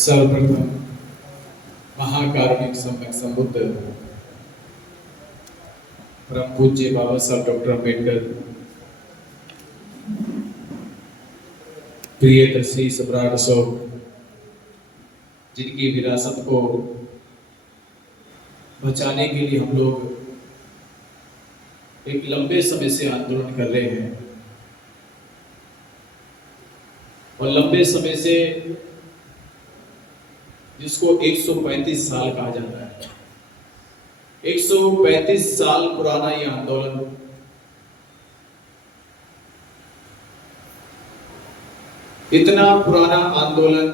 सर्वप्रथम महाकारुणिक सम्यक संबुद्ध परम पूज्य बाबा साहब डॉक्टर अम्बेडकर प्रियदर्शी सम्राट अशोक जिनकी विरासत को बचाने के लिए हम लोग एक लंबे समय से आंदोलन कर रहे हैं और लंबे समय से जिसको 135 साल कहा जाता है, 135 साल पुराना ये आंदोलन इतना पुराना आंदोलन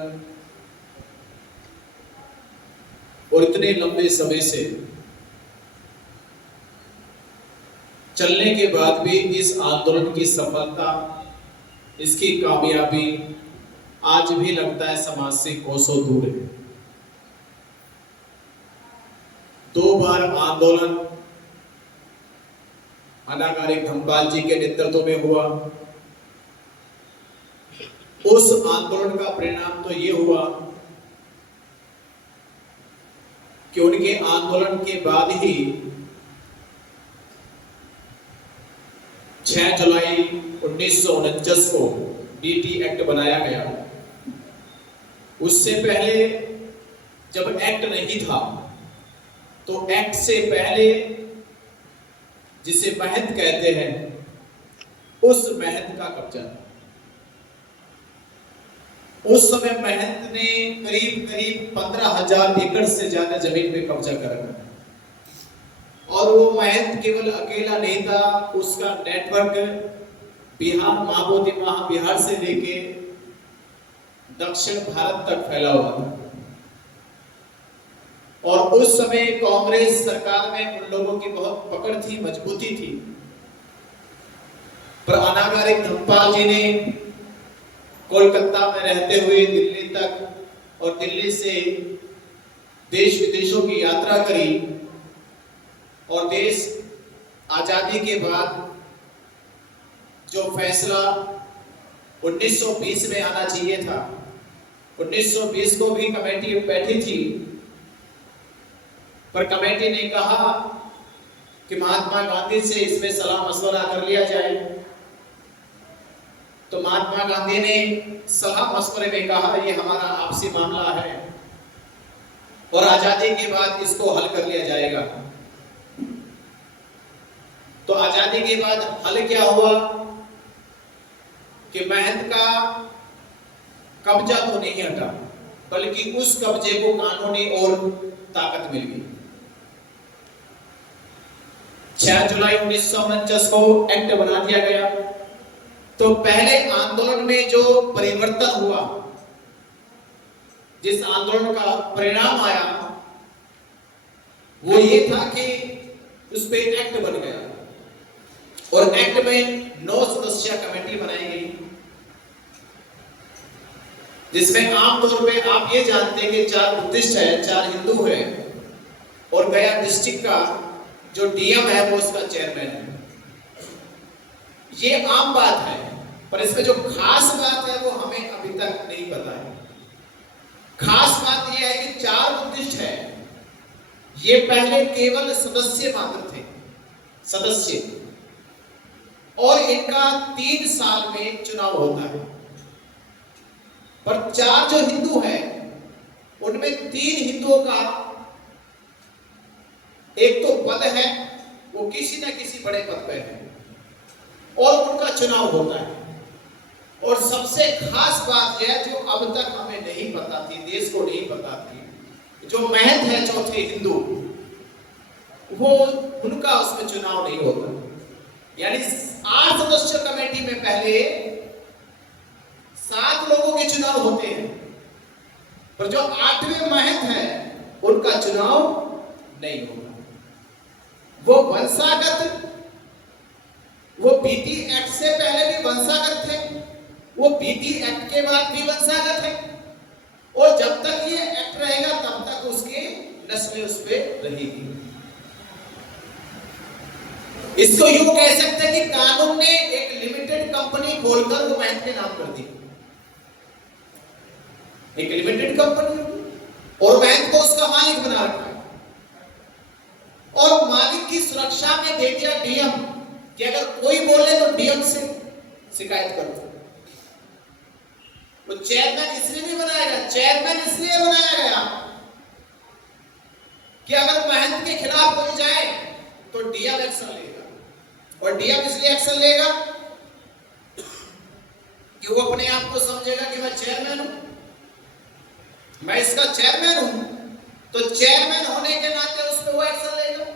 और इतने लंबे समय से चलने के बाद भी इस आंदोलन की सफलता, इसकी कामयाबी आज भी लगता है समाज से कोसों दूर है। 2 बार आंदोलन अनागारिक धम्पाल जी के नेतृत्व में हुआ। उस आंदोलन का परिणाम तो ये हुआ कि उनके आंदोलन के बाद ही 6 जुलाई 1949 को डीटी एक्ट बनाया गया। उससे पहले जब एक्ट नहीं था तो एक्ट से पहले जिसे महंत कहते हैं, उस महंत का कब्जा था। उस समय महंत ने करीब 15,000 एकड़ से ज्यादा जमीन पे कब्जा कर रखा और वो महंत केवल अकेला नहीं था, उसका नेटवर्क बिहार, महाबोधि बिहार से लेके दक्षिण भारत तक फैला हुआ था। और उस समय कांग्रेस सरकार में उन लोगों की बहुत पकड़ थी, मजबूती थी, पर अनागारिक धम्पाल जी ने कोलकाता में रहते हुए दिल्ली तक और दिल्ली से देश विदेशों की यात्रा करी और देश आजादी के बाद जो फैसला 1920 में आना चाहिए था, 1920 को भी कमेटी बैठी थी, पर कमेटी ने कहा कि महात्मा गांधी से इसमें सलाह मशवरा कर लिया जाए। तो महात्मा गांधी ने सलाह मशवरे में कहा ये हमारा आपसी मामला है और आजादी के बाद इसको हल कर लिया जाएगा। तो आजादी के बाद हल क्या हुआ कि महंत का कब्जा तो नहीं हटा, बल्कि उस कब्जे को कानूनी और ताकत मिल गई। 6 जुलाई 1949 को एक्ट बना दिया गया। तो पहले आंदोलन में जो परिवर्तन हुआ, जिस आंदोलन का परिणाम आया, वो ये था कि उस पे एक्ट बन गया और एक्ट में 9 सदस्यीय कमेटी बनाई गई, जिसमें आमतौर पे आप ये जानते हैं कि 4 बुद्धिस्ट है, 4 हिंदू है और गया डिस्ट्रिक्ट का जो डीएम है वो उसका चेयरमैन है। ये आम बात है, पर इसमें जो खास बात है वो हमें अभी तक नहीं पता है। खास बात यह है कि 4 बुद्धिस्ट है, ये पहले केवल सदस्य मात्र थे, सदस्य, और इनका 3 साल में चुनाव होता है। पर 4 जो हिंदू हैं उनमें 3 हिंदुओं का एक तो पद है, वो किसी न किसी बड़े पद पे है और उनका चुनाव होता है। और सबसे खास बात यह जो अब तक हमें नहीं पता थी, देश को नहीं पता थी, जो महंत है चौथे हिंदू, वो उनका उसमें चुनाव नहीं होता। यानी 8 सदस्य कमेटी में पहले 7 लोगों के चुनाव होते हैं, पर जो 8वें महंत है उनका चुनाव नहीं होता। वो वंशागत, वो बीटी एक्ट से पहले भी वंशागत थे, वो बीटी एक्ट के बाद भी वंशागत है, और जब तक ये एक्ट रहेगा तब तक उसकी नस्लें उस पे रहेगी। इसको यूं कह सकते हैं कि कानून ने एक लिमिटेड कंपनी खोलकर वो महंत के नाम कर दी। एक लिमिटेड कंपनी और बैंक को उसका मालिक बना रखा है और मालिक की सुरक्षा में दे दिया डीएम कि अगर कोई बोले तो डीएम से शिकायत कर दो। वो चेयरमैन इसलिए नहीं बनाया गया, चेयरमैन इसलिए बनाया गया कि अगर महंत के खिलाफ कोई जाए तो डीएम एक्शन लेगा और डीएम इसलिए एक्शन लेगा कि वो अपने आप को समझेगा कि मैं चेयरमैन हूं, मैं इसका चेयरमैन हूं, तो चेयरमैन होने के नाते उस पर वो एक्शन लेगा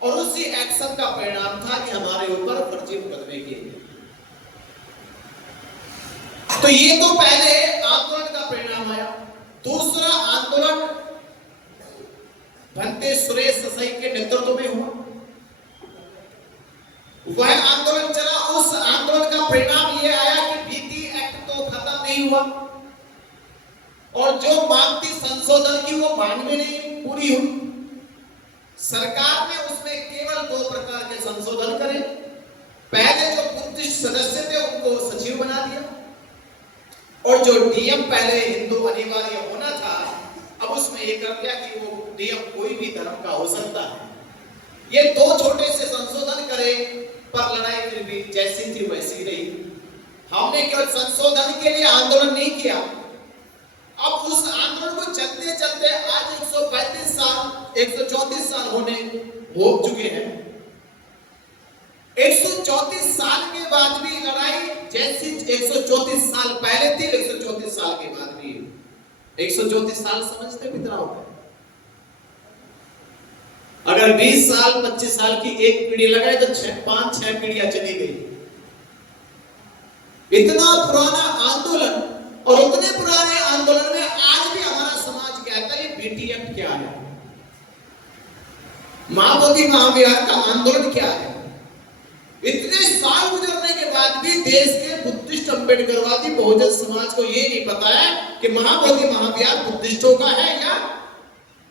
और उसी एक्शन का परिणाम था कि हमारे ऊपर फर्जी मुकदमे किए गए। तो ये तो पहले आंदोलन का परिणाम आया। दूसरा आंदोलन भंते सुरेश ससाई के नेतृत्व में हुआ। वह आंदोलन चला, उस आंदोलन का परिणाम यह आया कि बीटी एक्ट तो खत्म नहीं हुआ और जो मांग थी संशोधन की वो मांग में नहीं पूरी हुई। सरकार ने उसमें केवल 2 प्रकार के संशोधन करे। पहले जो 25 सदस्य थे उनको सचिव बना दिया और जो डीएम पहले हिंदू अनिवार्य होना था अब उसमें यह कर दिया कि वो डीएम कोई भी धर्म का हो सकता है। ये 2 छोटे से संशोधन करे पर लड़ाई फिर भी जैसी थी वैसी रही। हमने केवल संशोधन के लिए आंदोलन नहीं किया, अब उस आंदोलन को चलते चलते आज 135 साल 134 साल हो चुके हैं। 134 साल के बाद भी लड़ाई जैसी 134 साल पहले थी 134 साल के बाद भी 134 साल समझते कितना होता है? अगर 20 साल 25 साल की एक पीढ़ी लगाए तो 5-6 पीढ़ियां चली गई। इतना पुराना आंदोलन और उतने पुराने आंदोलन में आज भी हमारा समाज कहता है बीटी एक्ट क्या है, महाबोधि महाविहार का आंदोलन क्या है। इतने साल गुजरने के बाद भी देश के बुद्धिस्ट अम्बेडकरवादी बहुजन समाज को यह नहीं पता है कि महाबोधि महाविहार बुद्धिस्टों का है या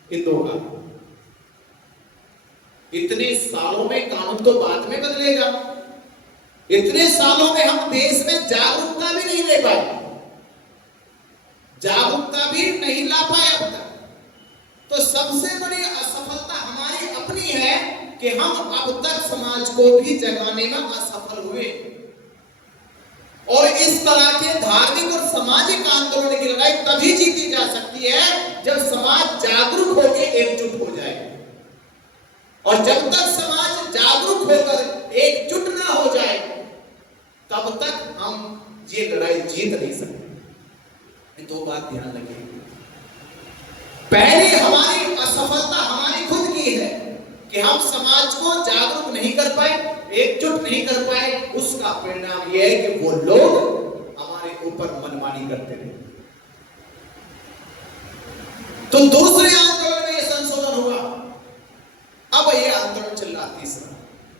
हिंदुओं का। इतने सालों में कानून तो बाद में बदलेगा, इतने सालों में हम देश में जागरूकता भी नहीं ले पाए, जागरूकता भी नहीं ला पाए अब तक। तो सबसे बड़ी असफलता हमारी अपनी है कि हम अब तक समाज को भी जगाने में असफल हुए। और इस तरह के धार्मिक और सामाजिक आंदोलन की लड़ाई तभी जीती जा सकती है जब समाज जागरूक होकर एकजुट हो जाए। और जब तक समाज जागरूक होकर एकजुट ना हो जाए तब तक हम ये लड़ाई जीत नहीं सकते। 2 बात ध्यान रखिए। पहली हमारी असफलता हमारी खुद की है कि हम समाज को जागरूक नहीं कर पाए, एकजुट नहीं कर पाए। उसका परिणाम यह है कि वो लोग हमारे ऊपर मनमानी करते रहे। तो दूसरे आंदोलन में यह संशोधन हुआ, अब यह आंदोलन चल रहा तीसरा।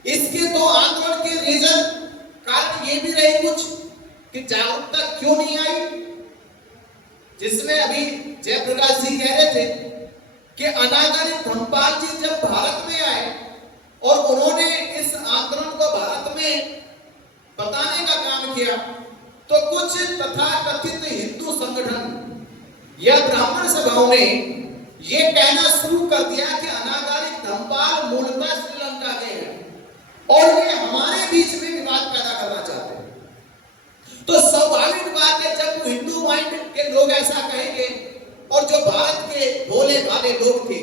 इसके 2 आंदोलन के रीजन कारण ये भी रहे कुछ कि जागरूकता क्यों नहीं आई, जिसमें अभी जयप्रकाश जी कह रहे थे कि अनागरिक धर्मपाल जी जब भारत में आए और उन्होंने इस आंदोलन को भारत में बताने का काम किया तो कुछ तथाकथित हिंदू संगठन या ब्राह्मण सभाओं ने यह कहना शुरू कर दिया कि अनागरिक धर्मपाल मूलतः श्रीलंका के हैं और ये हमारे बीच में विवाद पैदा करना चाहते हैं। तो स्वाभाविक बात है जब हिंदू माइंड के लोग ऐसा कहेंगे और जो भारत के भोले भाले लोग थे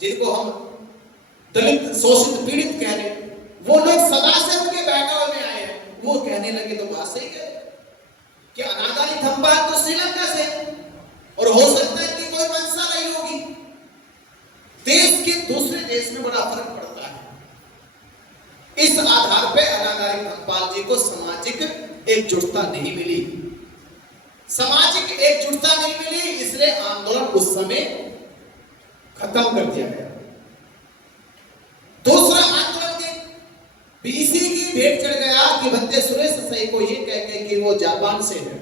जिनको हम दलित शोषित पीड़ित कह रहे वो लोग सदा से उनके बहकावे में आए हैं, वो कहने लगे तो बात सही है कि अनागरिक धर्मपाल तो श्रीलंका से और हो सकता है कि कोई मंशा नहीं होगी। देश के दूसरे देश में बड़ा फर्क पड़ता है। इस आधार पर अनागरिक धर्मपाल जी को सामाजिक एकजुटता नहीं मिली, सामाजिक एकजुटता नहीं मिली, इसलिए आंदोलन उस समय खत्म कर दिया गया। दूसरा आंदोलन के बीसी की भेंट चढ़ गया कि भंते सुरेश ससाई को ये कहते कि वो जापान से है।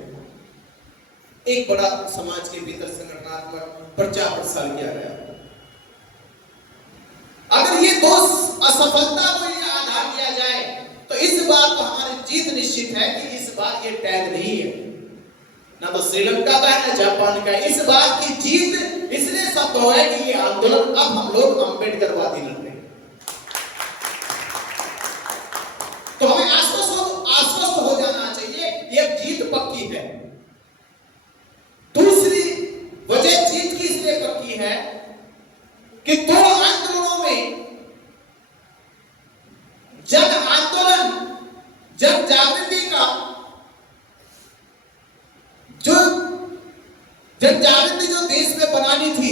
एक बड़ा समाज के भीतर संगठनात्मक प्रचार प्रसार किया गया। अगर ये 2 असफलता को ये आधार दिया जाए तो इस बार तो हमारी जीत निश्चित है कि इस बार ये टैग नहीं है। ना तो श्रीलंका का है ना जापान का। इस बात की जीत इसलिए संभव है कि ये आंदोलन अब हम लोग अम्बेडकरवादी लड़ रहे हैं। तो हमें आश्वस्त हो जाना चाहिए, ये जीत पक्की है। दूसरी वजह जीत की इसलिए पक्की है कि दो आंदोलनों में जन आंदोलन, जन जागृति का जो जन जागृति जो देश में बनानी थी,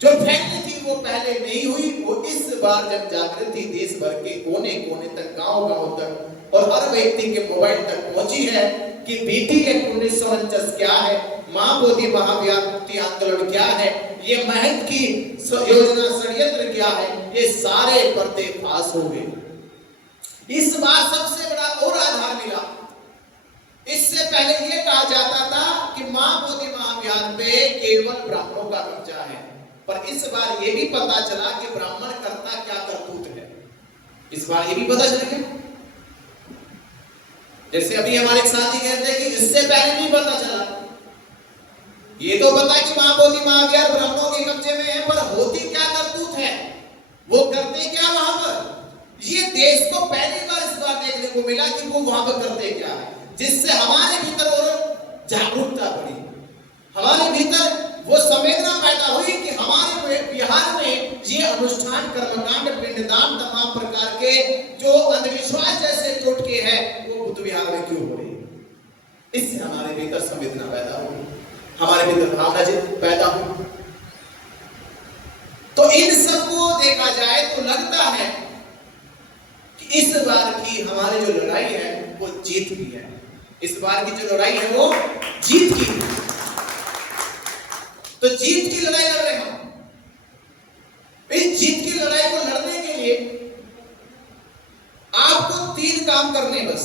जो फैलनी थी, वो पहले नहीं हुई। वो इस बार जन जागृति देश भर के कोने कोने तक, गांव गांव तक और हर व्यक्ति के मोबाइल तक पहुंची है कि BTF 1949 क्या है, महाबोधि महाविहार मुक्ति आंदोलन क्या है, ये महंत की योजना षड्यंत्र क्या है, ये सारे पर्देफाश हो गए। इस बार सबसे बड़ा और आधार मिला। इससे पहले ये कहा जाता था कि महाबोधि महाविहार पे केवल ब्राह्मणों का कब्जा है, पर इस बार ये भी पता चला कि ब्राह्मण करता क्या करतूत है। इस बार ये भी पता चल गया। जैसे अभी हमारे साथी कहते हैं कि इससे पहले नहीं पता चला, ये तो पता कि महाबोधि महाविहार ब्राह्मणों के कब्जे में है, पर होती क्या करतूत है, वो करते क्या वहां पर, ये देश को पहली बार इस बार देखने को मिला कि वो वहां पर करते क्या है। जिससे हमारे भीतर और जागरूकता बढ़ी, हमारे भीतर वो संवेदना पैदा हुई कि हमारे बिहार में ये अनुष्ठान, कर्मकांड, पिंडदान, तमाम प्रकार के जो अंधविश्वास जैसे टोटके हैं वो बुद्ध विहार में क्यों हो रही है। इससे हमारे भीतर संवेदना पैदा हुई, हमारे भीतर भावना पैदा हुई। तो इन सबको देखा जाए तो लगता है कि इस बार की हमारी जो लड़ाई है वो जीत की है। इस बार की जो लड़ाई है वो जीत की है। तो जीत की लड़ाई लड़ रहे हम। इस जीत की लड़ाई को लड़ने के लिए आपको 3 काम करने, बस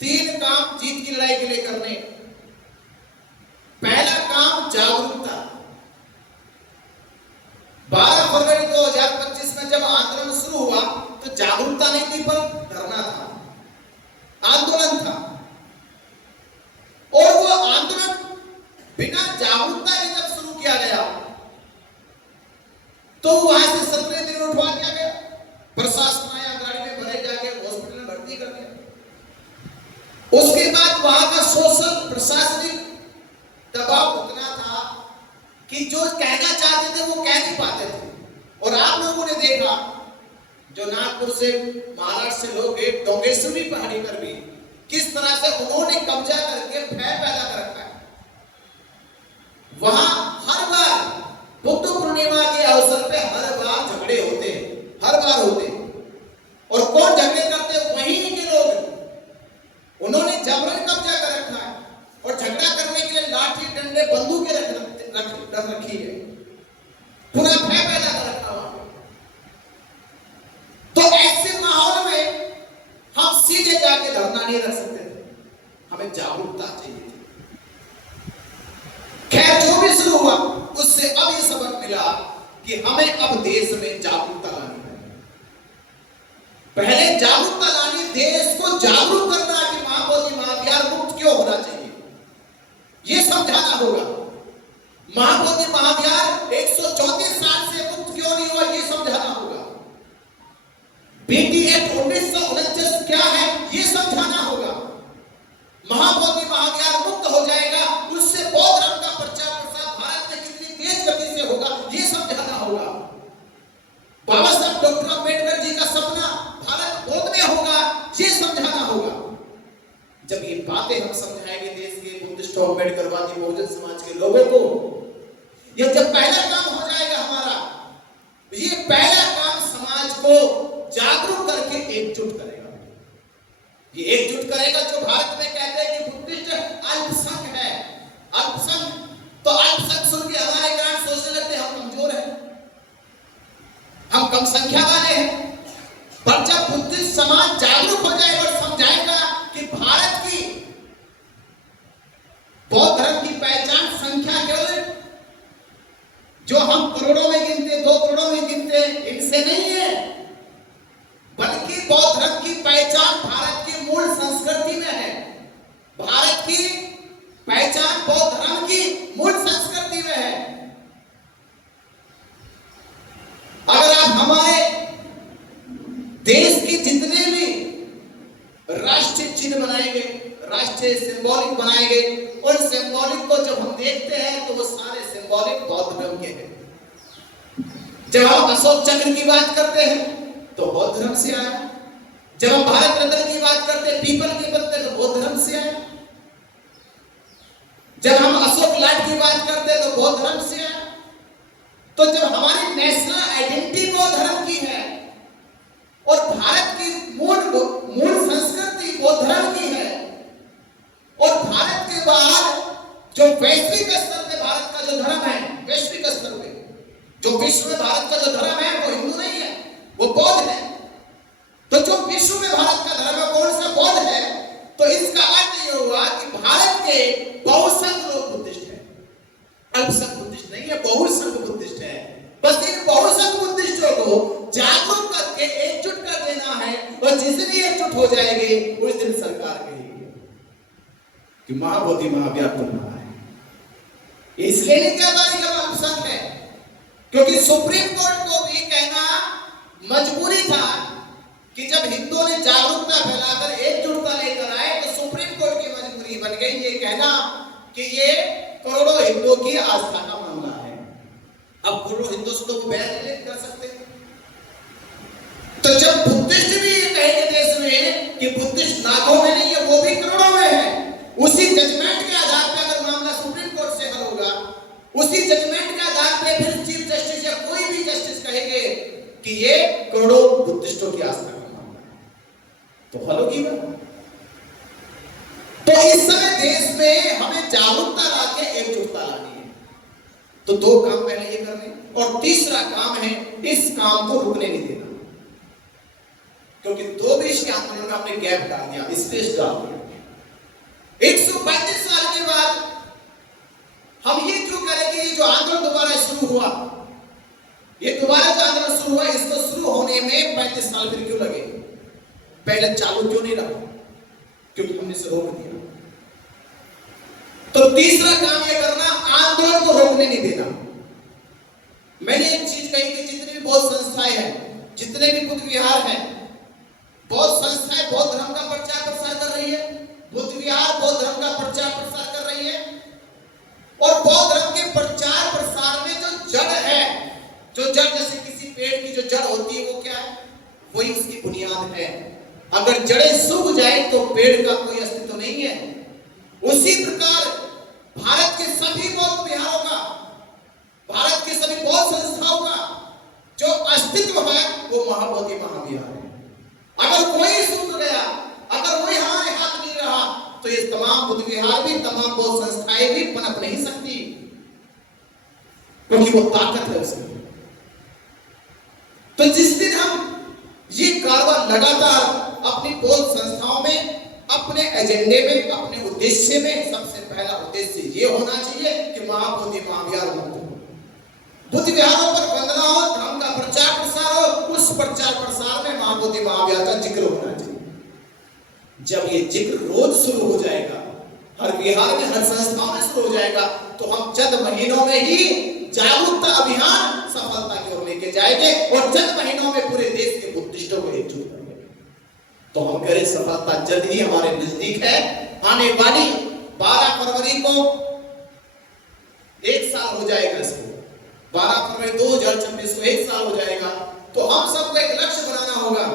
3 काम जीत की लड़ाई के लिए करने। पहला काम जागरूकता। 12 फरवरी 2025 में जब आंदोलन शुरू हुआ तो जागरूकता नहीं थी, पर धरना था, आंदोलन था। और वो आंदोलन बिना जागरूकता के जब शुरू किया गया तो वहां से 17 दिन उठवा दिया गया। प्रशासन आया, गाड़ी में भरे जाके हॉस्पिटल में भर्ती कर दिया। उसके बाद वहां का सोशल प्रशासनिक दबाव उतना था कि जो कहना चाहते थे वो कह नहीं पाते थे। और आप लोगों ने देखा जो नागपुर से, महाराष्ट्र से लोग गए डोंगेश्वरी पहाड़ी पर भी किस तरह से उन्होंने कब्जा करके भय पैदा कर रखा है। वहां हर बार बुद्ध पूर्णिमा के अवसर पे हर बार झगड़े होते हैं, हर बार होते हैं। और कौन झगड़े करते हैं? वहीं के लोग। उन्होंने जबरन कब्जा कर रखा है और झगड़ा करने के लिए लाठी, डंडे, बंदूकें रख रखी है, पूरा भय पैदा कर रखा है। तो ऐसे माहौल में हम सीधे जाके धरना नहीं रख सकते थे, हमें जागरूकता चाहिए थी। खैर जो भी शुरू हुआ उससे अब ये सबक मिला कि हमें अब देश में जागरूकता लानी है। पहले जागरूकता लानी, देश को जागरूक करना कि महाबोधि महाविहार मुक्त क्यों होना चाहिए, ये समझाना होगा। महाबोधि महाविहार 134 साल से मुक्त क्यों नहीं हुआ, ये समझाना होगा। BTF 1949 क्या है, ये समझाना होगा। महाबोधि महाविहार मुक्त हो जाएगा, उससे बौद्ध धर्म का प्रचार प्रसार भारत में कितनी तेज गति से होगा, ये समझाना होगा। बाबा साहब डॉक्टर अम्बेडकर जी का सपना भारत बौद्ध में होगा, ये समझाना होगा। जब ये बातें हम समझाएंगे देश के बुद्धिस्ट अम्बेडकरवादी बहुजन समाज के लोगों को, ये जब पहला काम हो जाएगा हमारा, ये पहला काम समाज को जागरूक करके एकजुट करेगा। ये एकजुट करेगा जो भारत में कहते हैं कि बुद्धिस्ट अल्पसंख्यक है। अल्पसंख्यक तो अल्पसंख्यक सुन के हमारे गांव सोचने लगते हैं हम कमजोर हैं, हम कम संख्या वाले हैं। पर जब बुद्धिस्ट समाज जागरूक हो जाएगा और समझाएगा कि भारत की बौद्ध धर्म की पहचान संख्या केवल जो हम करोड़ों में गिनते, 2 करोड़ों में गिनते, इनसे नहीं है, बल्कि बौद्ध धर्म की पहचान भारत की मूल संस्कृति में है। भारत की देश के जितने भी राष्ट्रीय चिन्ह बनाए गए, राष्ट्रीय सिंबॉलिक बनाए गए, उन सिंबॉलिक को जब हम देखते हैं तो वो सारे सिंबॉलिक बौद्ध धर्म के हैं। जब हम अशोक चक्र की बात करते हैं तो बौद्ध धर्म से आया। जब हम भारत रत्न की बात करते हैं, पीपल के पत्ते, तो बौद्ध धर्म से आया। जब हम अशोक लाट की बात करते हैं तो बौद्ध धर्म से आया। तो जब हमारी नेशनल आइडेंटिटी बौद्ध धर्म की है और भारत की मूल संस्कृति बौद्ध धर्म की है, और भारत के बाहर जो वैश्विक स्तर पे भारत का जो धर्म है, वैश्विक स्तर पे जो विश्व में भारत का जो धर्म है वो हिंदू नहीं है, वो बौद्ध है। तो जो विश्व में भारत का धर्म है कौन सा? बौद्ध है। तो इसका अर्थ ये हुआ कि भारत के बहुसंख्यक लोग बुद्धिस्ट हैं, अल्पसंख्यक बुद्धिस्ट नहीं है, बहुसंख्यक बुद्धिस्ट है। बस इन बहुसंख्यक बुद्धिस्टों को जागरूक करके एकजुट कर देना है, और जिस दिन एकजुट हो जाएंगे उस दिन सरकार कहेगी कि महाबोधि महाव्याप्त महा है। इसलिए नहीं कह पारी का अल्पसंख्यक है, क्योंकि सुप्रीम कोर्ट को भी कहना मजबूरी था कि जब हिंदुओं ने जागरूकता फैलाकर एकजुटता लेकर आए तो सुप्रीम कोर्ट की मजबूरी बन गई ये कहना कि ये करोड़ों हिंदुओं की आस्था का मामला है। अब करोड़ों हिंदुओं को बैन नहीं कर सकते। तो जब बुद्धिस्ट भी ये कहेंगे देश में कि बुद्धिस्ट लाखों में नहीं है, वो भी करोड़ों में है, उसी जजमेंट के आधार पर अगर मामला सुप्रीम कोर्ट से हल होगा, उसी जजमेंट के आधार पर फिर चीफ जस्टिस या कोई भी जस्टिस कहेंगे कि ये करोड़ों बुद्धिस्टों की आस्था का मामला है, तो हल होगी बात। तो इस समय देश में हमें जागरूकता लाके एकजुटता लानी है। तो दो काम पहले ये करने, और तीसरा काम है इस काम को रुकने नहीं देना, क्योंकि दो देश के आंदोलन में आपने गैप डाल दिया, स्पेस डाल दिया। 135 साल के बाद हम ये क्यों करें कि ये जो आंदोलन दोबारा शुरू हुआ, ये दोबारा जो आंदोलन शुरू हुआ, इसको शुरू होने में 35 साल फिर क्यों लगे? पहले चालू क्यों नहीं रहा? क्योंकि हमने इसे रोक दिया। तो तीसरा काम ये करना, आंदोलन को रोकने नहीं देना। मैंने एक चीज कही कि जितनी भी बौद्ध संस्थाएं हैं, जितने भी बुद्ध विहार हैं, बौद्ध संस्थाएं बौद्ध धर्म का प्रचार प्रसार कर रही है, बुद्ध विहार बौद्ध धर्म का प्रचार प्रसार कर रही है, और बौद्ध धर्म के प्रचार प्रसार में जो जड़ है, जो जड़ जैसे किसी पेड़ की जो जड़ होती है वो क्या है? वही उसकी बुनियाद है। अगर जड़ें सूख जाए तो पेड़ का कोई अस्तित्व नहीं है। उसी प्रकार भारत के सभी बौद्ध विहारों का, भारत के सभी बौद्ध संस्थाओं का जो अस्तित्व है वो महाबोधि महाविहार है। अगर कोई सूख गया, अगर वही हमारे हाथ नहीं रहा, तो ये तमाम बुद्ध विहार भी, तमाम बौद्ध संस्थाएं भी पनप नहीं सकती, क्योंकि वो ताकत है उसमें। तो जिस दिन हम ये कारवां लगातार अपनी बौद्ध संस्थाओं में, अपने एजेंडे में, अपने उद्देश्य में, सबसे पहला उद्देश्य ये होना चाहिए कि महाबोधि महाविहार मुक्त हो, बुद्ध विहारों पर वंदना हो, धर्म का प्रचार प्रसार हो, उस प्रचार प्रसार में महाबोधि महाविहार का जिक्र होना चाहिए। जब ये जिक्र रोज शुरू हो जाएगा, हर विहार में, हर संस्थाओं में शुरू हो जाएगा, तो हम चंद महीनों में ही जागरूकता अभियान सफलता की ओर लेके जाएंगे, और चंद महीनों में पूरे देश के बुद्धिस्टों को एकजुट करेंगे। तो हम कह रहे सफलता जल्द ही हमारे नजदीक है। आने वाली 12 फरवरी को 1 साल हो जाएगा, इसको 12 फरवरी 2026 को 1 साल हो जाएगा। तो हम सबको एक लक्ष्य बनाना होगा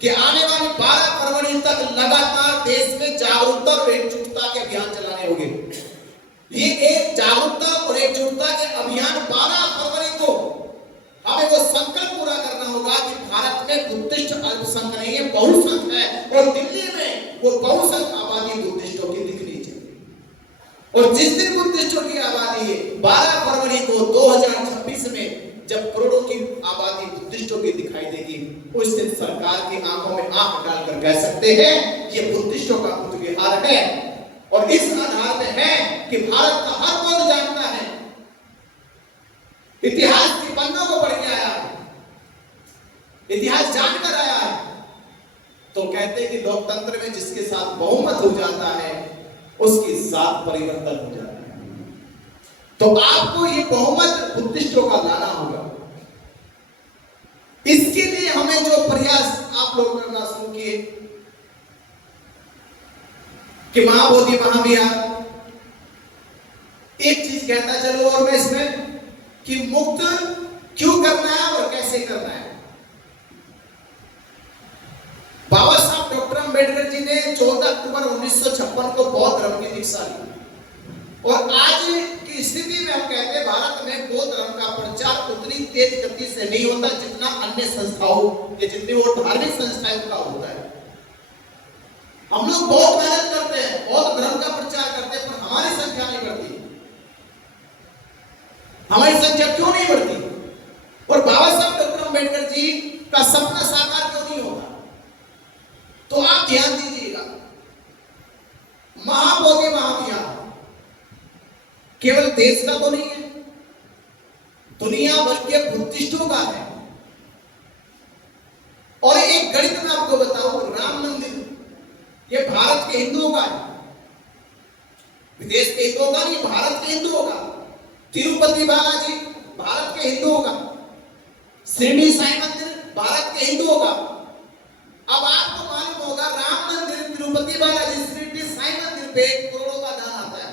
कि आने वाली 12 फरवरी तक लगातार देश में जागरूकता और एकजुटता के अभियान चलाने होंगे। ये एक जागरूकता और एकजुटता के अभियान 12 फरवरी को हमें वो संकल्प पूरा करना होगा कि भारत में बुद्धिस्ट अल्पसंख्यक नहीं है, बहुसंख्यक है, और दिल्ली में वो बहुसंख्यक आबादी बुद्धिस्टों की दिखनी चाहिए। और जिस दिन बुद्धिस्टों की आबादी है 12 फरवरी को 2026 में, जब करोड़ों की आबादी बुद्धिस्टों की दिखाई देगी, उस दिन सरकार की आंखों में आंख डालकर कह सकते हैं ये बुद्धिस्टों का बुद्ध विहार है। और इस आधार में है कि भारत का हर बौद्ध जानता है, इतिहास के पन्नों को पढ़ के आया है, इतिहास जानकर आया है। तो कहते हैं कि लोकतंत्र में जिसके साथ बहुमत हो जाता है उसके साथ परिवर्तन हो जाता है। तो आपको ये बहुमत बुद्धिस्टों का लाना होगा। इसके लिए हमें जो प्रयास आप लोग करना शुरू किए कि महाबोधि महाविहार एक चीज कहता चलो और मैं इसमें कि मुक्त क्यों करना है और कैसे करना है। बाबा साहब डॉक्टर अंबेडकर जी ने 14 अक्टूबर 1956 को बौद्ध धर्म की दीक्षा ली और आज की स्थिति में हम कहते हैं भारत में बौद्ध धर्म का प्रचार उतनी तेज गति से नहीं होता जितना अन्य संस्थाओं या जितनी वो धार्मिक संस्थाओं का होता है। हम लोग बहुत मेहनत करते हैं, बौद्ध धर्म का प्रचार करते हैं, पर हमारी संख्या नहीं बढ़ती। हमारी संख्या क्यों नहीं बढ़ती? और बाबा साहब डॉक्टर अंबेडकर जी का सपना साकार क्यों नहीं होगा? तो आप ध्यान दीजिएगा, महाबोधि महाविहार केवल देश का तो नहीं है, दुनिया भर के बुद्धिस्टों का है। और एक गणित में आपको बताऊं, राम मंदिर ये भारत के हिंदुओं का है, विदेश के हिंदुओं का नहीं, भारत के हिंदुओं का। तिरुपति बालाजी भारत के हिंदुओं का, शिरडी साईं मंदिर भारत के हिंदुओं का। अब आपको मालूम होगा राम मंदिर, तिरुपति बालाजी, शिरडी साईं मंदिर पे करोड़ों का दान आता है,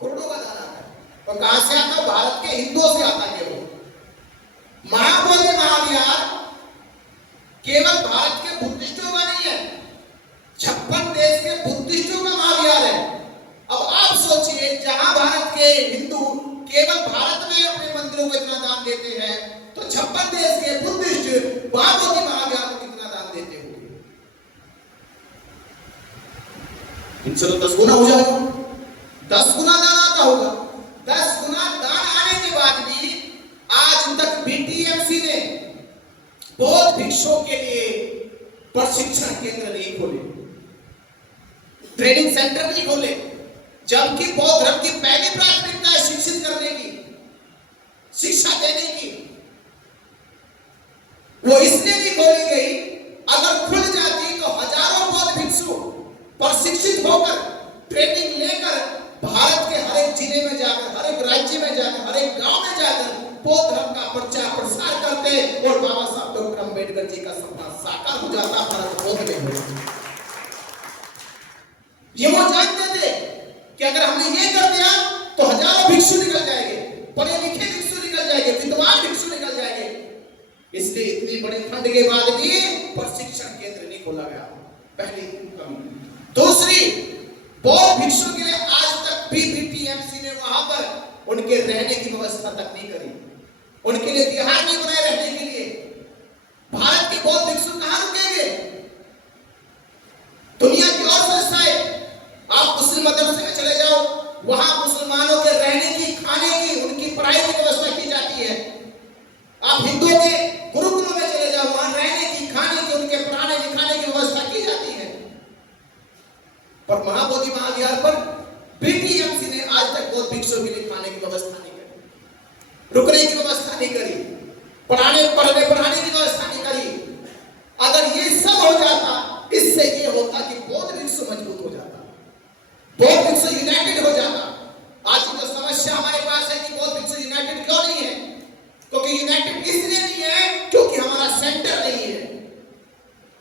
करोड़ों का दान आता है। और कहां से आता है? भारत के हिंदुओं से आता है। केवल महाबोधि महाविहार केवल भारत के बुद्धिस्टों का नहीं है, 56 देश के बुद्धिस्टों का महाविहार है। अब आप सोचिए, जहां भारत के हिंदू केवल भारत में अपने मंदिरों को इतना दान देते हैं, तो 56 देश के बुद्धिस्ट महाबोधि महाविहार को कितना दान देते होंगे? इनसे तो 10 गुना हो जाएगा, 10 गुना दान आता होगा। 10 गुना दान आने के बाद भी आज तक बीटीएमसी ने बौद्ध भिक्षुओं के लिए प्रशिक्षण केंद्र नहीं खोले, ट्रेनिंग सेंटर नहीं खोले, जबकि बौद्ध धर्म की पहली प्राथमिकता है शिक्षित करने की, शिक्षा देने की। वो इसलिए नहीं खोली गई, अगर खुल जाती तो हजारों बौद्ध भिक्षु प्रशिक्षित होकर ट्रेनिंग लेकर भारत के हर एक जिले में जाकर, हर एक राज्य में जाकर, हर एक गांव में जाकर बौद्ध धर्म का प्रचार प्रसार करते और बाबा साहब डॉक्टर अंबेडकर जी का सपना साकार हो जाता, भारत बौद्ध में हो जाता। ये वो जानते थे कि अगर हमने ये कर दिया तो हजारों भिक्षु निकल जाएंगे, पढ़े लिखे भिक्षु निकल जाएंगे, विद्वान भिक्षु निकल जाएंगे। इसलिए इतनी बड़े फंड के बाद भी प्रशिक्षण केंद्र नहीं खोला गया, पहली कमी। दूसरी, बौद्ध भिक्षु के लिए आज तक भी बीटीएमसी ने वहां पर उनके रहने की व्यवस्था तक नहीं करी, उनके लिए तिहार नहीं बनाए रहने के लिए। भारत के बौद्ध भिक्षु कहां रुकेंगे? दुनिया की और संस्थाएं, आप मुस्लिम मदरसे में चले जाओ, वहां मुसलमानों के रहने की, खाने की, उनकी पढ़ाई की व्यवस्था की जाती है। आप हिंदुओं के गुरुकुलों में चले जाओ, वहां रहने की, खाने की, उनके पढ़ाने लिखाने की व्यवस्था की जाती है। पर महाबोधि महाविहार पर बीटीएमसी ने आज तक बौद्ध भिक्षुओं के लिए खाने की व्यवस्था नहीं करी, रुकने की व्यवस्था नहीं करी, पढ़ाने की व्यवस्था नहीं करी। अगर ये सब हो जाता, इससे ये होता कि बौद्ध भिक्षु मजबूत हो जाता, बौद्ध भिक्षु यूनाइटेड हो जाता। आज की जो समस्या हमारे पास है कि बौद्ध भिक्षु यूनाइटेड क्यों नहीं है? क्योंकि यूनाइटेड इसलिए नहीं है क्योंकि हमारा सेंटर नहीं है।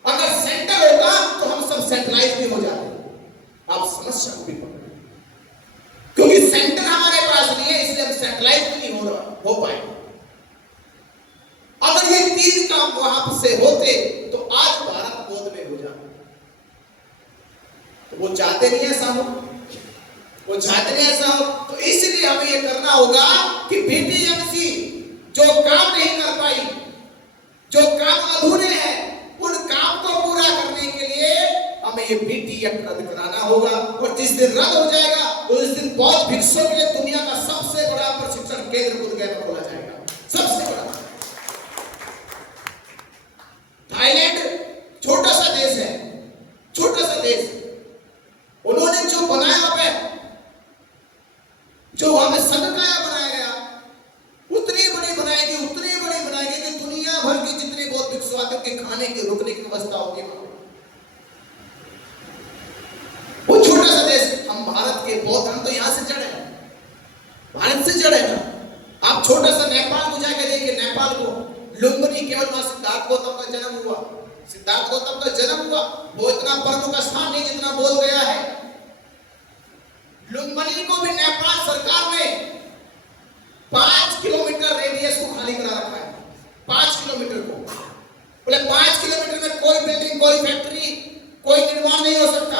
अगर सेंटर होता तो हम सब सेंट्रलाइज भी हो जाते। आप समस्या को भी पकड़े, क्योंकि सेंटर हमारे पास नहीं है, इसलिए हम सेंट्रलाइज भी नहीं हो पाए। अगर ये 3 काम वहां से होते तो आज भारत बौद्ध में हो जाता। तो वो चाहते नहीं ऐसा हो, वो चाहते नहीं ऐसा हो, तो इसलिए हमें ये करना होगा कि बीटीएमसी जो काम नहीं कर पाई, जो काम अधूरे हैं, उन काम को पूरा करने के लिए हमें ये बीटीएम रद्द कराना होगा। और जिस दिन रद्द हो जाएगा उस दिन बौद्ध भिक्षुओं के लिए दुनिया का सबसे बड़ा प्रशिक्षण केंद्र बोधगया में खोला जाएगा, सबसे बड़ा। थाईलैंड छोटा सा देश है, छोटा सा देश, उन्होंने जो बनाया पे, जो वहां में संग्रहालय बनाया गया, उतनी बड़ी बनाएगी कि दुनिया भर की जितने बौद्ध भिक्षु आते हैं, उनके खाने की, रुकने की व्यवस्था होती है। वो छोटा सा देश, हम भारत के बौद्ध, हम तो यहां से जड़े हैं, भारत से जड़े ना। आप छोटा सा नेपाल को जाकर देखिए, नेपाल को लुम्बिनी, केवल वहां सिद्धार्थ गौतम का जन्म हुआ, सिद्धार्थ गौतम का जन्म हुआ, वो इतना प्रमुख स्थान नहीं जितना बोध गया है। लुम्बिनी को भी नेपाल सरकार ने 5 किलोमीटर रेडियस को खाली करा रखा है। 5 किलोमीटर को, बोले 5 किलोमीटर में कोई बिल्डिंग, कोई फैक्ट्री, कोई निर्माण नहीं हो सकता।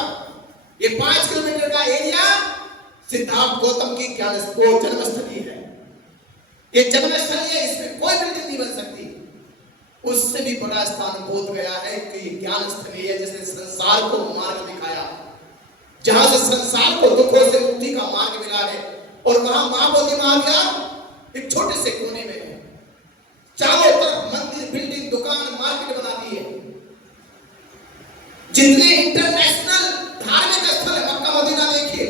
ये 5 किलोमीटर का एरिया सिद्धार्थ गौतम की जन्मस्थली है। ये जन्मस्थली है, इसमें कोई बिल्डिंग नहीं बन सकती। उससे भी बड़ा स्थान बोध गया है कि ये ज्ञान स्थली है, जिसने संसार को मार्ग दिखाया, जहां से संसार को दुखों से मुक्ति का मार्ग मिला है। और वहां महाबोधि महाविहार एक छोटे से कोने में है। चारों तरफ मंदिर, बिल्डिंग, दुकान, मार्केट बना दी है। जितने इंटरनेशनल धार्मिक स्थल है, मक्का मदीना देखिए,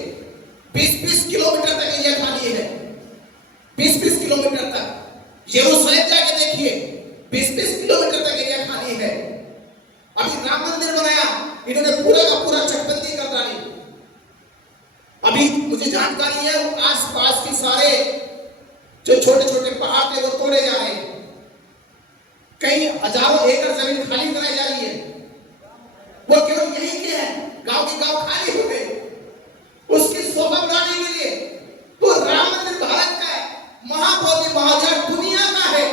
20-20 किलोमीटर तक एरिया खाली है। 20-20 किलोमीटर तक। यरूशलेम जाके देखिए, 20-20 किलोमीटर तक एरिया खाली है। अभी राम मंदिर बनाया, इन्होंने पूरा का पूरा चकबंदी कर डाली। अभी मुझे जानकारी है आसपास के सारे जो छोटे छोटे पहाड़ थे वो तोड़े जा रहे हैं। कई हजारों एकड़ जमीन खाली कराई जा रही है। वो केवल यही के हैं, गांव के गांव खाली हो गए उसकी शोभा बढ़ाने के लिए। तो राम मंदिर भारत का है, महाबोधि महाविहार दुनिया का है,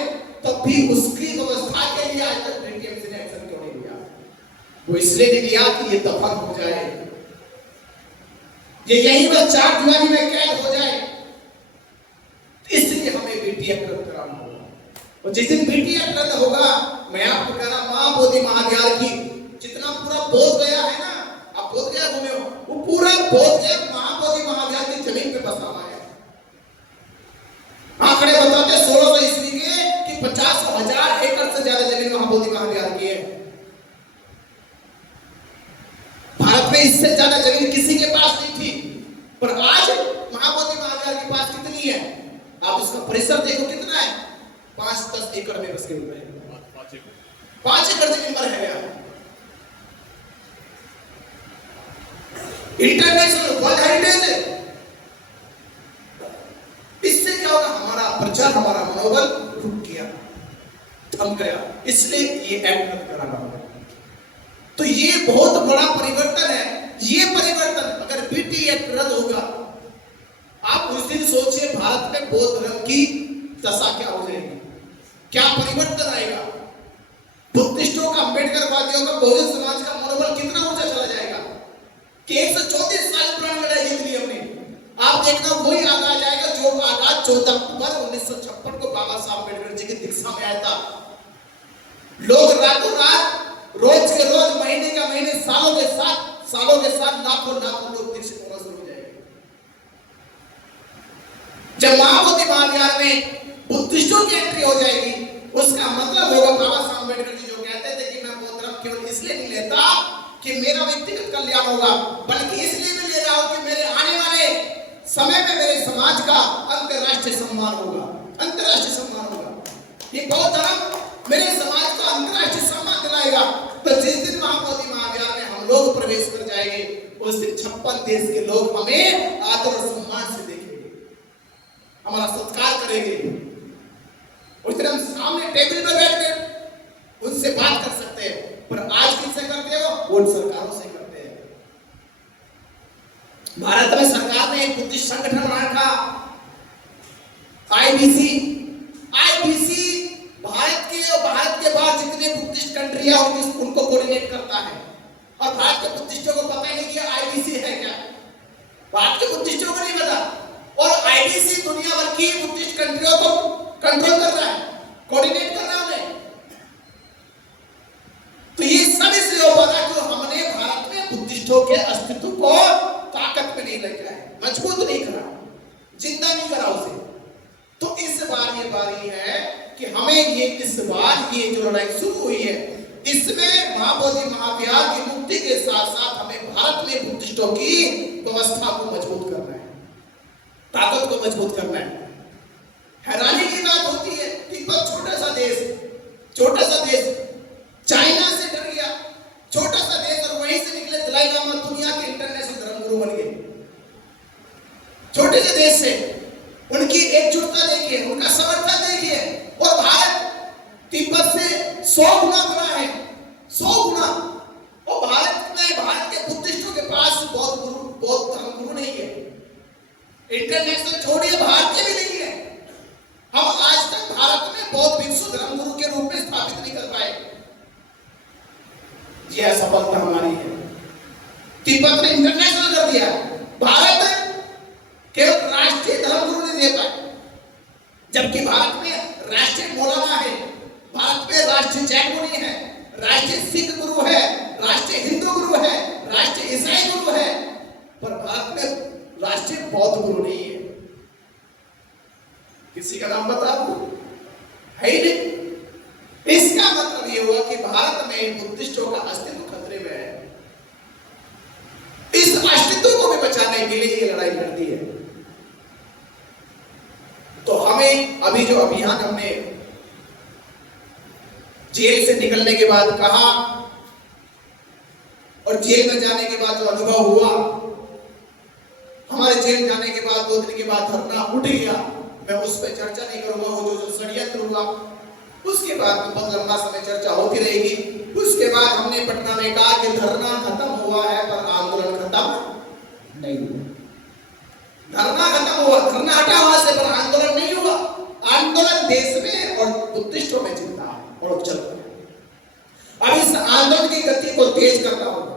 तब भी उसकी व्यवस्था के लिए आज तक ब्रिटिश ने एक्शन क्यों नहीं लिया? वो इसलिए नहीं लिया कि ये दफन हो जाए, ये यहीं पर 4 दीवारी में कैद हो जाए। इसलिए हमें बीटी एक्ट रद्द कराना होगा। और जिस दिन बीटी एक्ट रद्द होगा, मैं आपको कह रहा महाबोधि महाविहार की जितना पूरा बोध गया है ना, आप बोध गया घूमे हो, वो पूरा बोध गया महाबोधि महाविहार की जमीन पे बसा हुआ है। आंकड़े बताते 1600 ईस्वी के कि 50,000 एकड़ से ज्यादा जमीन महाबोधि महाविहार की है। भारत में इससे ज्यादा जमीन किसी के पास नहीं थी, पर आज महाबोधि महाविहार के पास कितनी है? आप इसका परिसर देखो कितना है, 5-10 एकड़ में बस के ऊपर है। 5 एकड़ जमीन पर है यार। इंटरनेशनल वर्ल्ड हेरिटेज है। इससे क्या होगा? हमारा प्रचार, हमारा मनोबल रुक गया, थम गया। इसलिए ये एक्ट रद्द कराना होगा। तो ये बहुत बड़ा परिवर्तन है। ये परिवर्तन अगर बीटी एक्ट रद्द होगा, आप उस दिन सोचिए भारत में बौद्ध धर्म की दशा क्या हो जाएगी, क्या परिवर्तन आएगा। बुद्धिस्टों का, अम्बेडकर वादियों का, बहुजन समाज का मनोबल कितना ऊंचा चला जाएगा कि 134 साल पुरानी लड़ाई जीत ली हमने। आप देखना वही आगाज आएगा जो आगाज 14 अक्टूबर 1956 को बाबा साहब अम्बेडकर जी की दीक्षा में आया था। लोग रातों रात, रोज के रोज, महीने का महीने, सालों के साथ लाखों लोग दीक्षित होना शुरू हो जाएंगे। जब महाबोधि महाविहार में बुद्धिस्टों की एंट्री हो जाएगी, उसका मतलब होगा बाबा साहब अम्बेडकर जी जो कहते थे कि मैं बौद्ध धर्म केवल इसलिए नहीं लेता कि मेरा व्यक्तिगत कल्याण होगा, बल्कि इसलिए भी ले रहा हूं कि मेरे आने वाले समय में मेरे समाज का अंतरराष्ट्रीय सम्मान होगा। अंतरराष्ट्रीय सम्मान होगा। ये बौद्ध धर्म मेरे समाज को अंतरराष्ट्रीय सम्मान दिलाएगा। तो जिस दिन महाबोधि महाविहार में हम लोग प्रवेश कर जाएंगे, उस दिन 56 देश के लोग हमें आदर और सम्मान से देखेंगे, हमारा सत्कार करेंगे। उस दिन हम सामने टेबल पर बैठकर उनसे बात कर सकते हैं। पर आज किससे करते हो? वो सरकारों से करते हैं। भारत में सरकार ने एक बुद्धिस्ट संगठन बना रखा, आईबीसी। भारत के और भारत के बाहर जितने बुद्धिस्ट कंट्री है उनको कोऑर्डिनेट करता है। और भारत के बुद्धिस्टों को पता नहीं कि आईबीसी है क्या। भारत के बुद्धिस्टों को नहीं पता। और आईबीसी दुनिया भर की बुद्धिस्ट कंट्रियों को कंट्रोल कर रहा है, कोऑर्डिनेट कर रहा है। तो ये सब इसलिए हो पाता है जो हमने भारत में बुद्धिस्टों के अस्तित्व को ताकत में नहीं रखा है, मजबूत नहीं करा, जिंदा नहीं करा उसे। तो इस बार ये बारी है कि हमें इस बार ये जो लड़ाई शुरू हुई है, इसमें महाबोधि महाविहार की मुक्ति के साथ साथ हमें भारत में बुद्धिस्टों की व्यवस्था को मजबूत करना है, ताकत को मजबूत करना है। हैरानी की बात होती है, तिब्बत छोटा सा देश चाइना से डर गया, छोटा सा देश, और वहीं से निकले दलाई लामा दुनिया के इंटरनेशनल धर्मगुरु बन गए। छोटे से देश से उनकी एकजुटता देखिए, उनका समर्थन देखिए। और भारत तिब्बत से 100 गुना बड़ा है, 100 इंटरनेशनल छोड़िए, भारतीय भी नहीं है। हम आज तक भारत में बौद्ध भिक्षु धर्मगुरु के रूप में स्थापित नहीं कर पाए। यह असफलता हमारी है। तिब्बत ने इंटरनेशनल कर दिया, भारत केवल राष्ट्रीय धर्मगुरु नहीं दे पाए। जबकि भारत में राष्ट्रीय मौलाना है, भारत में राष्ट्रीय जैन मुनि है, राष्ट्रीय सिख गुरु है, राष्ट्रीय हिंदू गुरु है, राष्ट्रीय ईसाई गुरु है, पर भारत में राष्ट्रीय बौद्ध गुरु नहीं है। किसी का नाम बता दो, है ही नहीं। इसका मतलब यह हुआ कि भारत में बुद्धिस्टों का अस्तित्व खतरे में है। इस अस्तित्व को भी बचाने के लिए ये लड़ाई लड़ती है। तो हमें अभी जो अभियान हमने जेल से निकलने के बाद कहा और जेल में जाने के बाद जो अनुभव हुआ, हमारे जेल जाने के बाद 2 दिन के बाद धरना उठ गया, मैं उस पर चर्चा नहीं करूंगा। वो जो षड्यंत्र हुआ उसके बाद बहुत लंबा समय चर्चा होती रहेगी। उसके बाद हमने पटना में कहा कि धरना खत्म हुआ है पर आंदोलन खत्म नहीं हुआ। धरना खत्म हुआ, धरना हटा हुआ से, पर आंदोलन नहीं हुआ। आंदोलन देश में और बुद्धिस्टों में जिंदा है और चल रहा है। अब इस आंदोलन की गति को तेज करना होगा।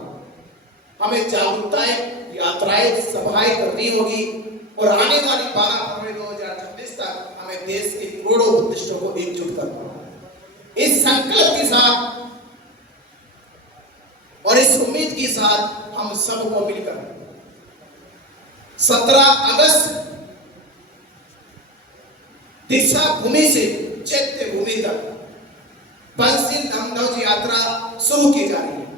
हमें जागरूकताएं, यात्राएं, सभाएं करनी होगी और आने वाली 12 फरवरी 2026 तक हमें देश के करोड़ों बुद्धिस्टों को एकजुट करना होगा। इस संकल्प के साथ और इस उम्मीद के साथ हम सबको मिलकर 17 अगस्त दिशा भूमि से चैत्य भूमि तक पंचशील धम्मध्वज यात्रा शुरू की जा रही है।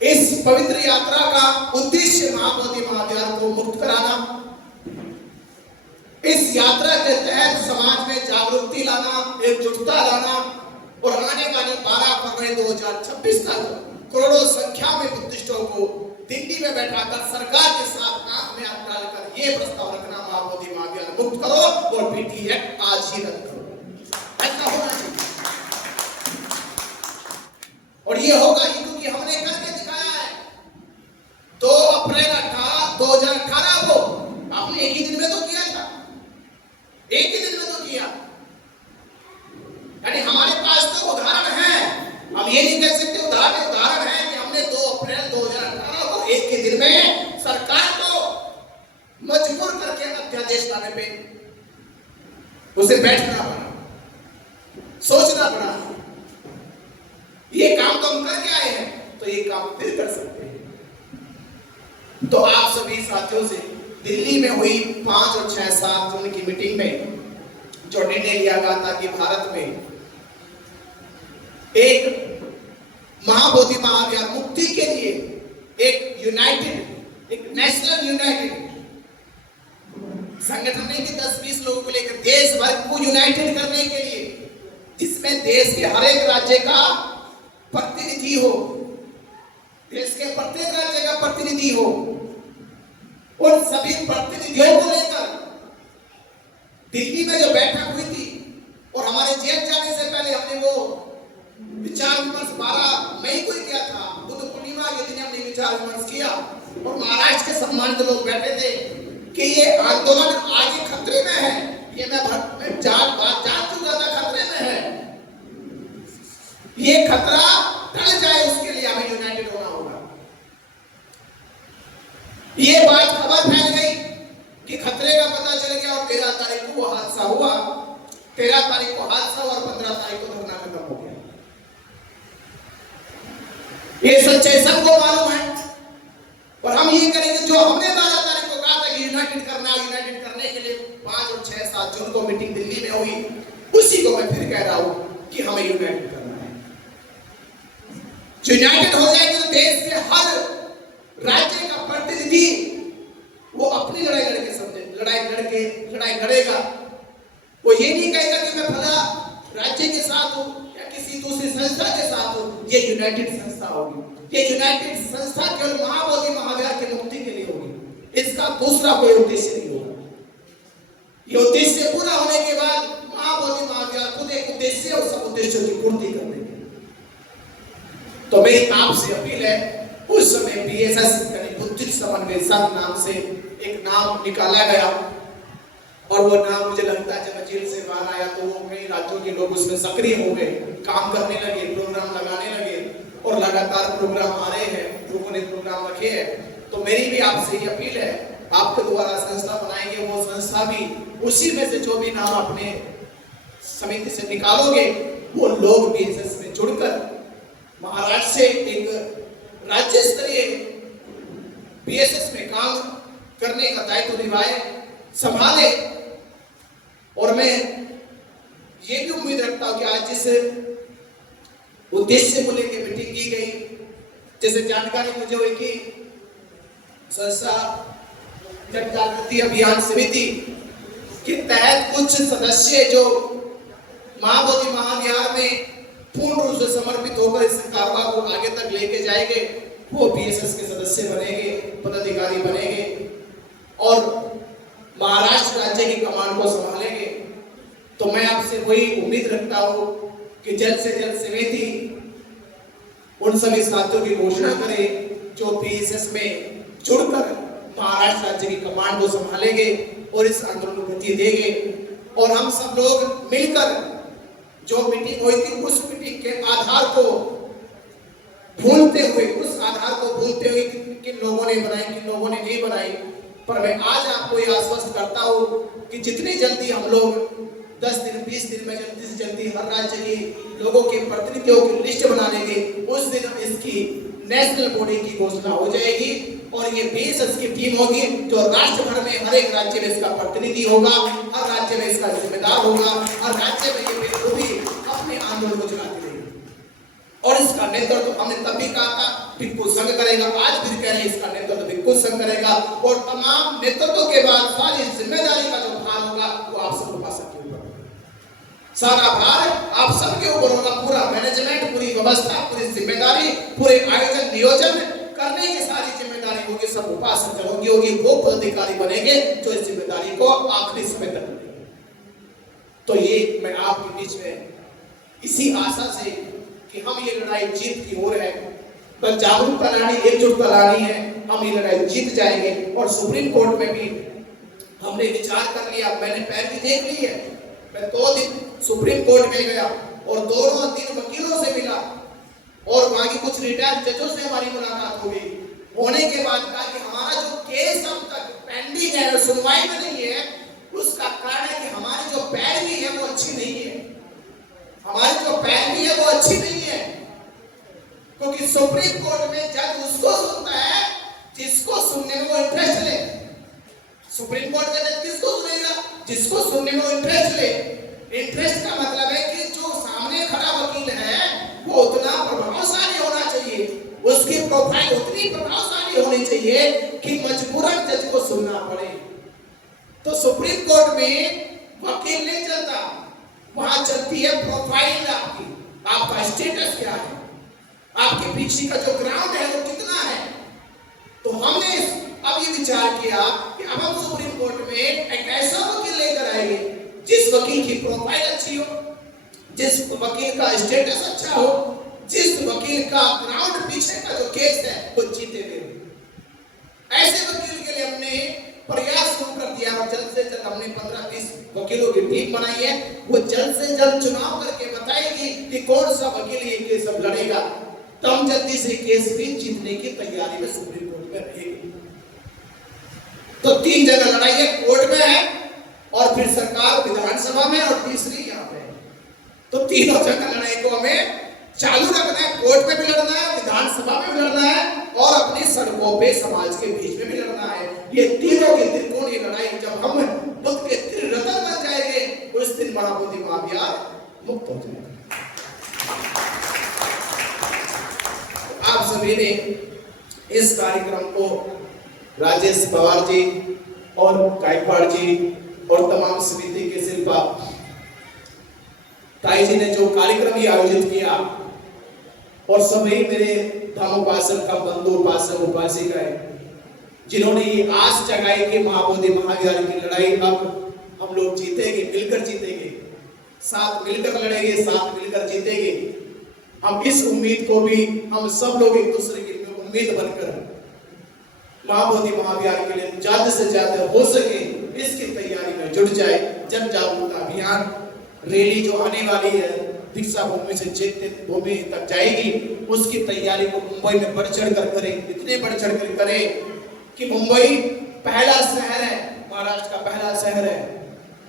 इस पवित्र यात्रा का उद्देश्य महाबोधि महाविहार को मुक्त कराना, इस यात्रा के तहत समाज में जागरूकता लाना, एकजुटता लाना और आने वाली 12 फरवरी 2026 तक करोड़ों संख्या में बुद्धिस्टों को दिल्ली में बैठाकर सरकार के साथ आंख में आंख डालकर यह प्रस्ताव रखना, महाबोधि महाविहार मुक्त करो और पीटी एक्ट आज ही रद्द करो। ऐसा होना चाहिए और ये होगा ही क्योंकि हमने करके दिखाया है। 2 अप्रैल 2018 को आपने एक ही दिन में तो किया था, एक ही दिन में तो किया। यानी हमारे पास तो उदाहरण है। हम ये नहीं कह सकते उदाहरण है कि हमने 2 अप्रैल 2018 को एक ही दिन में सरकार को मजबूर करके अध्यादेश लाने पे उसे बैठना पड़ा, सोचना पड़ा। ये काम तो हम करके आए हैं, तो ये काम फिर कर सकते हैं। तो आप सभी साथियों से दिल्ली में हुई 5 और 6, 7 जून की मीटिंग में जो निर्णय लिया गया था कि भारत में एक महाबोधि महाविहार मुक्ति के लिए एक यूनाइटेड, एक नेशनल यूनाइटेड संगठन नहीं कि 10-20 लोगों को लेकर देश भर को यूनाइटेड करने के लिए, जिसमें देश के हर एक राज्य का प्रतिनिधि हो, देश के प्रत्येक राज्य का प्रतिनिधि हो, और सभी प्रतिनिधियों को लेकर दिल्ली में जो बैठक हुई थी और हमारे जेल जाने से पहले हमने वो विचार विमर्श 12 मई को किया था। बुद्ध पूर्णिमा के दिन हमने विचार विमर्श किया और महाराष्ट्र के सम्मानित लोग बैठे थे कि ये आंदोलन आगे खतरे में है। ये मैं जान चुका था खतरे में है। ये खतरा टल जाए उसके लिए हमें यूनाइटेड होना होगा। ये बात खबर फैल गई कि खतरे का पता चल गया और 13 तारीख को वो हादसा हुआ। 13 तारीख को हादसा और 15 तारीख को धरना खत्म हो गया। ये सच्चाई सबको मालूम है और हम ये करेंगे जो हमने 12 तारीख को कहा था कि यूनाइटेड करने के लिए 5 और 6, 7 जून को मीटिंग दिल्ली में हुई, उसी को मैं फिर कह रहा हूं कि हमें यूनाइटेड करना है। यूनाइटेड हो जाएगी तो देश के हर राज्य का प्रतिनिधि वो अपनी लड़ाई लड़ेगा। वो ये नहीं कहेगा कि मैं फला राज्य के साथ हूं या किसी दूसरी संस्था के साथ हूं। ये यूनाइटेड संस्था होगी। ये यूनाइटेड संस्था केवल महाबोधि महाविहार की मुक्ति के लिए होगी। इसका दूसरा कोई उद्देश्य नहीं होगा। ये उद्देश्य पूरा होने के बाद महाबोधि महाविहार खुद एक उद्देश्य और सब उद्देश्यों की पूर्ति कर देंगे। तो मेरी आपसे अपील है, उस समय BSS यानी बुद्धिस्ट समन्वय संघ नाम से एक नाम निकाला गया और वो नाम मुझे लगता है जब मैं जेल से बाहर आया तो वो कई राज्यों के लोग उसमें सक्रिय हो गए, काम करने लगे, प्रोग्राम लगाने लगे और लगातार प्रोग्राम आ रहे हैं, लोगों ने प्रोग्राम रखे हैं। तो मेरी भी आपसे ये अपील है, आपके द्वारा संस्था बनाएंगे वो संस्था भी उसी में से जो भी नाम अपने समिति से निकालोगे वो लोग भी इसमें जुड़कर महाराष्ट्र से एक राज्य स्तरीय बीएसएस में काम करने का दायित्व निभाए, संभाले। और मैं ये भी उम्मीद रखता हूं कि आज जिस उद्देश्य को लेकर मीटिंग की गई, जैसे जानकारी मुझे हुई कि संस्था जन जागृति अभियान समिति के तहत कुछ सदस्य जो महाबोधि महाविहार में पूर्ण रूप से समर्पित होकर इस कारवां को आगे तक लेके जाएंगे, वो बीएसएस के सदस्य बनेंगे, पदाधिकारी बनेंगे और महाराष्ट्र राज्य की कमान को संभालेंगे। तो मैं आपसे वही उम्मीद रखता हूं कि जल्द से जल्द समिति उन सभी साथियों की घोषणा करे जो बीएसएस में जुड़कर महाराष्ट्र राज्य की कमान को संभालेंगे और इस आंदोलन को गति देंगे। और हम सब लोग मिलकर जो मीटिंग हुई थी उस मीटिंग के आधार को भूलते हुए किन लोगों ने बनाई, किन लोगों ने नहीं बनाई, पर मैं आज आपको यह आश्वस्त करता हूं कि जितनी जल्दी हम लोग 10 दिन 20 दिन में जल्दी से जल्दी हर राज्य के लोगों के प्रतिनिधियों की लिस्ट बना लेंगे, उस दिन इसकी नेशनल बॉडी की घोषणा हो जाएगी और ये बीएसएस की टीम होगी जो राष्ट्र भर में हर एक राज्य में इसका प्रतिनिधि होगा, हर राज्य में इसका जिम्मेदार होगा, हर राज्य में ये बेखूबी अपने आंदोलन को चलाती रहेगी। और इसका नेतृत्व तो हमने तब भी कहा था भिक्खु संघ करेगा, आज भी कह रहे हैं इसका नेतृत्व तो भिक्खु संघ करेगा और तमाम नेतृत्व के बाद सारी जिम्मेदारी का जो भार होगा वो आप सबको पास के ऊपर, सारा भार आप सबके ऊपर होगा, पूरा मैनेजमेंट, पूरी व्यवस्था, पूरी जिम्मेदारी, पूरे आयोजन नियोजन करने की सारी जिम्मेदारी होगी, सब उपासक होगी, वो पदाधिकारी बनेंगे जो इस जिम्मेदारी को आखिरी समय तक करेंगे। तो ये मैं आपके बीच में इसी आशा से कि हम ये लड़ाई जीत की ओर है, पर जागरूकता लानी, एकजुटता लानी है, हम ये लड़ाई जीत जाएंगे। और सुप्रीम कोर्ट में भी हमने विचार कर लिया, मैंने पैरवी देख ली है, मैं 2 दिन सुप्रीम कोर्ट में गया और दोनों दिन वकीलों से मिला और वहां की कुछ रिटायर्ड जजों से हमारी मुलाकात हो गई। होने के बाद कहा कि हमारा जो केस अब तक पेंडिंग है, सुनवाई में नहीं है, उसका कारण है कि हमारी जो पैरवी है वो अच्छी नहीं है, हमारी जो पैरवी है वो अच्छी नहीं है, क्योंकि सुप्रीम कोर्ट में जज उसको सुनता है जिसको सुनने में वो इंटरेस्ट ले। सुप्रीम कोर्ट का जज किसको सुनेगा? जिसको सुनने में वो इंटरेस्ट ले। इंटरेस्ट का मतलब है कि जो सामने खड़ा वकील है वो उतना प्रभावशाली होना चाहिए, उसकी प्रोफाइल उतनी प्रभावशाली होनी चाहिए कि मजबूरन जज को सुनना पड़े। तो सुप्रीम कोर्ट में वकील नहीं चलता, वहां चलती है प्रोफाइल आपकी, आपका स्टेटस क्या है, आपके पीछे का जो ग्राउंड है वो कितना है। तो हमने अब ये विचार किया कि अब हम सुप्रीम कोर्ट में एक ऐसा वकील लेकर आएंगे जिस वकील की प्रोफाइल अच्छी हो, जिस वकील का स्टेटस अच्छा हो, जिस वकील का ग्राउंड पीछे का जो केस है वो जीते हुए। ऐसे वकील के लिए हमने प्रयास शुरू कर दिया और जल्द से जल्द हमने 15-20 वकीलों की टीम बनाई है, वो जल्द से जल्द चुनाव करके बताएगी कि कौन सा वकील ये केस अब लड़ेगा। तो हम जल्दी से केस भी जीतने की तैयारी में सुप्रीम कोर्ट में रहेंगे। तो 3 जगह लड़ाई है, कोर्ट में है और फिर सरकार विधानसभा में और तीसरी यहाँ पे। तो तीनों जगह लड़ाई को हमें चालू रखना है, कोर्ट में भी लड़ना है, विधानसभा में भी लड़ना है और अपनी सड़कों पे समाज के बीच में भी लड़ना है। ये तीनों की त्रिकोणीय लड़ाई जब हम बुद्ध के त्रिरत्न बन जाएंगे उस दिन महाबोधि महाविहार मुक्त हो जाएगा। आप सभी ने इस कार्यक्रम को राजेश पवार जी और गायकवाड़ जी और तमाम समिति के शिल्पा ताई जी ने जो कार्यक्रम ये आयोजित किया और सभी मेरे धर्मोपासक का बंधु उपासक उपासिकाएं जिन्होंने ये आस जगाई कि महाबोधि महाविहार की लड़ाई अब हम लोग जीतेंगे, मिलकर जीतेंगे, साथ मिलकर लड़ेंगे, साथ मिलकर जीतेंगे। हम इस उम्मीद को भी हम सब लोग एक दूसरे की उम्मीद बनकर महाबोधि महाविहार के लिए ज्यादा से ज्यादा हो सके इसकी तैयारी में जुट जाए। जन जागरूकता अभियान रैली जो आने वाली है दीक्षा भूमि से चैत्य भूमि तक जाएगी, उसकी तैयारी को मुंबई में बढ़ चढ़ कर करें, इतने बढ़ चढ़ कर करें कि मुंबई पहला शहर है, महाराष्ट्र का पहला शहर है,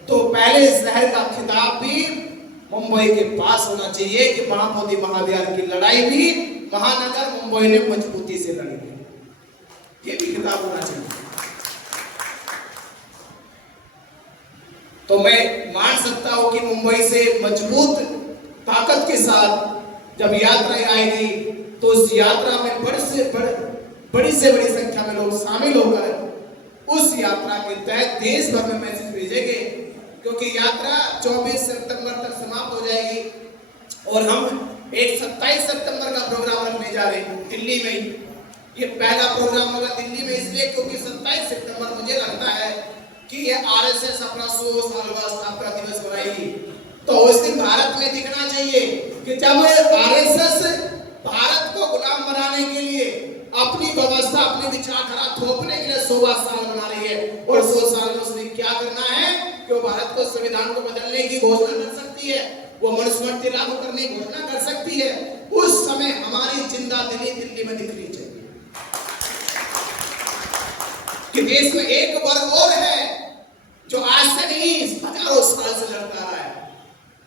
तो पहले शहर का खिताब भी मुंबई के पास होना चाहिए कि महाबोधि महाविहार की लड़ाई भी महानगर मुंबई ने मजबूती से लड़ी है, ये भी खिताब होना चाहिए। तो मैं मान सकता हूं कि मुंबई से मजबूत ताकत के साथ जब यात्रा आएगी तो उस यात्रा में बड़ी से बड़ी संख्या में लोग शामिल होकर उस यात्रा के तहत देश भर में मैसेज भेजेंगे, क्योंकि यात्रा 24 सितंबर तक समाप्त हो जाएगी और हम एक 27 सितंबर का प्रोग्राम रखने जा रहे हैं दिल्ली में। ये पहला प्रोग्राम होगा दिल्ली में इसलिए क्योंकि 27 सितंबर मुझे लगता है कि ये आरएसएस अपना 100 सालवां स्थापना दिवस बनाएगी, तो उस दिन भारत में दिखना चाहिए कि जब आरएसएस भारत को गुलाम बनाने के लिए अपनी व्यवस्था अपनी विचारधारा थोपने के लिए 100 साल बना रही है, और 100 साल में उसने क्या करना है कि वो भारत को संविधान को बदलने की घोषणा कर सकती है, वो मनुस्मृति लागू करने की घोषणा कर सकती है। उस समय हमारी जिंदा दिल्ली में दिखनी चाहिए कि देश में एक वर्ग और है जो आज से नहीं हजारों साल से लड़ता रहा है,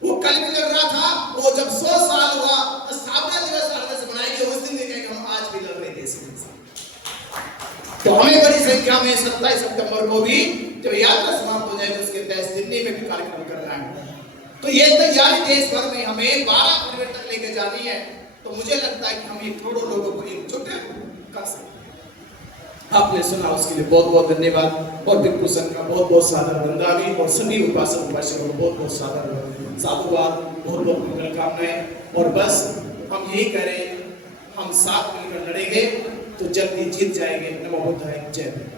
वो कल भी लड़ रहा था, वो जब 100 साल हुआ स्थापना दिवस आरएसएस बनाएंगे उस दिन देखेंगे हम आज भी लड़ रहे देश के साथ। तो हमें बड़ी संख्या में 27 सितंबर को भी जब यात्रा समाप्त हो जाएगी उसके तहत दिल्ली में भी कार्यक्रम करना है। तो ये तैयारी देश भर में हमें 12 फरवरी तक लेके जानी है, तो मुझे लगता है कि हम ये करोड़ों लोगों को एकजुट कर सकते हैं। आपने सुना उसके लिए बहुत बहुत धन्यवाद, और बिल्कुल संघ का बहुत बहुत सादर वंदना और सभी उपासक उपासियों को बहुत बहुत सादर साधुवाद, बहुत बहुत मंगल कामनाएं। और बस हम यही करें, हम साथ मिलकर लड़ेंगे तो जल्दी जीत जाएंगे। नमो बुद्धाय, जय हिंद।